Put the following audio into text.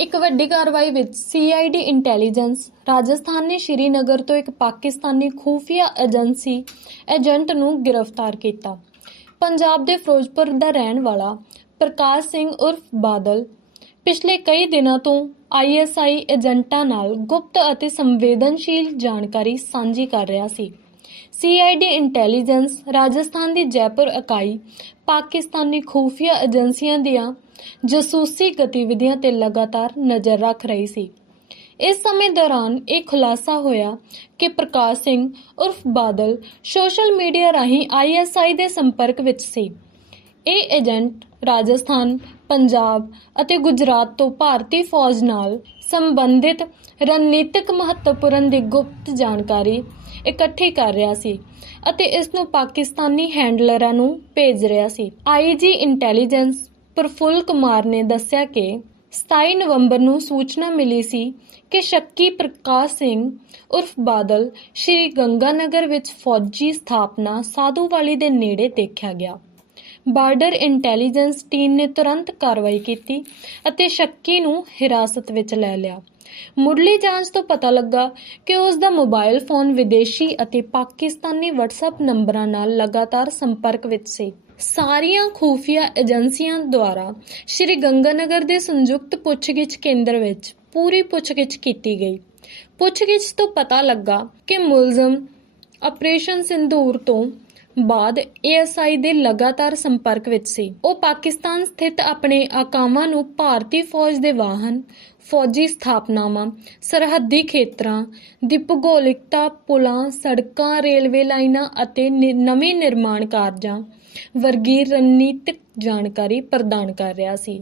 ਇੱਕ ਵੱਡੀ ਕਾਰਵਾਈ ਵਿੱਚ ਸੀਆਈਡੀ ਇੰਟੈਲੀਜੈਂਸ ਰਾਜਸਥਾਨ ਨੇ ਸ਼੍ਰੀਨਗਰ ਤੋਂ ਇੱਕ ਪਾਕਿਸਤਾਨੀ ਖੂਫੀਆ ਏਜੰਸੀ ਏਜੰਟ ਨੂੰ ਗ੍ਰਿਫਤਾਰ ਕੀਤਾ। ਪੰਜਾਬ ਦੇ ਫਿਰੋਜ਼ਪੁਰ ਦਾ ਰਹਿਣ ਵਾਲਾ ਪ੍ਰਕਾਸ਼ ਸਿੰਘ ਉਰਫ ਬਾਦਲ ਪਿਛਲੇ ਕਈ ਦਿਨਾਂ ਤੋਂ ਆਈਐਸਆਈ ਏਜੰਟਾਂ ਨਾਲ ਗੁਪਤ ਅਤੇ ਸੰਵੇਦਨਸ਼ੀਲ ਜਾਣਕਾਰੀ ਸਾਂਝੀ ਕਰ ਰਿਹਾ ਸੀ। ਸੀਆਈਡੀ ਇੰਟੈਲੀਜੈਂਸ ਰਾਜਸਥਾਨ ਦੀ ਜੈਪੁਰ ਇਕਾਈ, ਪਾਕਿਸਤਾਨੀ ਖੂਫੀਆ ਏਜੰਸੀਆਂ ਦੀਆਂ ਜਸੂਸੀ ਗਤੀਵਿਧੀਆਂ ਤੇ ਲਗਾਤਾਰ ਨਜ਼ਰ ਰੱਖ ਰਹੀ ਸੀ। ਇਸ ਸਮੇਂ ਦੌਰਾਨ ਇਹ ਖੁਲਾਸਾ ਹੋਇਆ ਕਿ ਪ੍ਰਕਾਸ਼ ਸਿੰਘ ਉਰਫ ਬਾਦਲ ਸੋਸ਼ਲ ਮੀਡੀਆ ਰਾਹੀਂ ਆਈਐਸਆਈ ਦੇ ਸੰਪਰਕ ਵਿੱਚ ਸੀ। ਇਹ ਏਜੰਟ ਰਾਜਸਥਾਨ, ਪੰਜਾਬ ਅਤੇ ਗੁਜਰਾਤ ਤੋਂ ਭਾਰਤੀ ਫੌਜ ਨਾਲ ਸੰਬੰਧਿਤ ਰਣਨੀਤਿਕ ਮਹੱਤਵਪੂਰਨ ਦੀ ਗੁਪਤ ਜਾਣਕਾਰੀ ਇਕੱਠੀ ਕਰ ਰਿਹਾ ਸੀ ਅਤੇ ਇਸ ਨੂੰ ਪਾਕਿਸਤਾਨੀ ਹੈਂਡਲਰਾਂ ਨੂੰ ਭੇਜ ਰਿਹਾ ਸੀ। ਆਈਜੀ ਇੰਟੈਲੀਜੈਂਸ ਪ੍ਰਫੁੱਲ ਕੁਮਾਰ ਨੇ ਦੱਸਿਆ ਕਿ 27 ਨਵੰਬਰ ਨੂੰ ਸੂਚਨਾ ਮਿਲੀ ਸੀ ਕਿ ਸ਼ੱਕੀ ਪ੍ਰਕਾਸ਼ ਸਿੰਘ ਉਰਫ ਬਾਦਲ ਸ਼੍ਰੀ ਗੰਗਾਨਗਰ ਵਿੱਚ ਫੌਜੀ ਸਥਾਪਨਾ ਸਾਧੂਵਾਲੀ ਦੇ ਨੇੜੇ ਦੇਖਿਆ ਗਿਆ। ਬਾਰਡਰ ਇੰਟੈਲੀਜੈਂਸ ਟੀਮ ਨੇ ਤੁਰੰਤ ਕਾਰਵਾਈ ਕੀਤੀ ਅਤੇ ਸ਼ੱਕੀ ਨੂੰ ਹਿਰਾਸਤ ਵਿੱਚ ਲੈ ਲਿਆ। ਮੁੱਢਲੀ ਜਾਂਚ ਤੋਂ ਪਤਾ ਲੱਗਾ ਕਿ ਉਸ ਦਾ ਮੋਬਾਈਲ ਫੋਨ ਵਿਦੇਸ਼ੀ ਅਤੇ ਪਾਕਿਸਤਾਨੀ WhatsApp ਨੰਬਰਾਂ ਨਾਲ ਲਗਾਤਾਰ ਸੰਪਰਕ ਵਿੱਚ ਸੀ। ਸਾਰੀਆਂ ਖੂਫੀਆ ਏਜੰਸੀਆਂ ਦੁਆਰਾ ਸ਼੍ਰੀ ਗੰਗਾਨਗਰ ਦੇ ਸੰਯੁਕਤ ਪੁੱਛਗਿੱਛ ਕੇਂਦਰ ਵਿੱਚ ਪੂਰੀ ਪੁੱਛਗਿੱਛ ਕੀਤੀ ਗਈ। ਪੁੱਛਗਿੱਛ ਤੋਂ ਪਤਾ ਲੱਗਾ ਕਿ ਮੁਲਜ਼ਮ ਆਪਰੇਸ਼ਨ ਸਿੰਦੂਰ ਤੋਂ ਬਾਅਦ ਏਐਸਆਈ ਦੇ ਲਗਾਤਾਰ ਸੰਪਰਕ ਵਿੱਚ ਸੀ। ਉਹ ਪਾਕਿਸਤਾਨ ਸਥਿਤ ਆਪਣੇ ਆਕਾਵਾਂ ਨੂੰ ਭਾਰਤੀ ਫੌਜ ਦੇ ਵਾਹਨ, ਫੌਜੀ ਸਥਾਪਨਾਵਾਂ, ਸਰਹੱਦੀ ਖੇਤਰਾਂ ਦੀ ਭੂਗੋਲਿਕਤਾ ਪੁਲਾਂ, ਸੜਕਾਂ, ਰੇਲਵੇ ਲਾਈਨਾਂ ਅਤੇ ਨਿ- ਨਵੇਂ ਨਿਰਮਾਣ ਕਾਰਜਾਂ ਵਰਗੀ ਰਣਨੀਤਿਕ ਜਾਣਕਾਰੀ ਪ੍ਰਦਾਨ ਕਰ ਰਿਹਾ ਸੀ।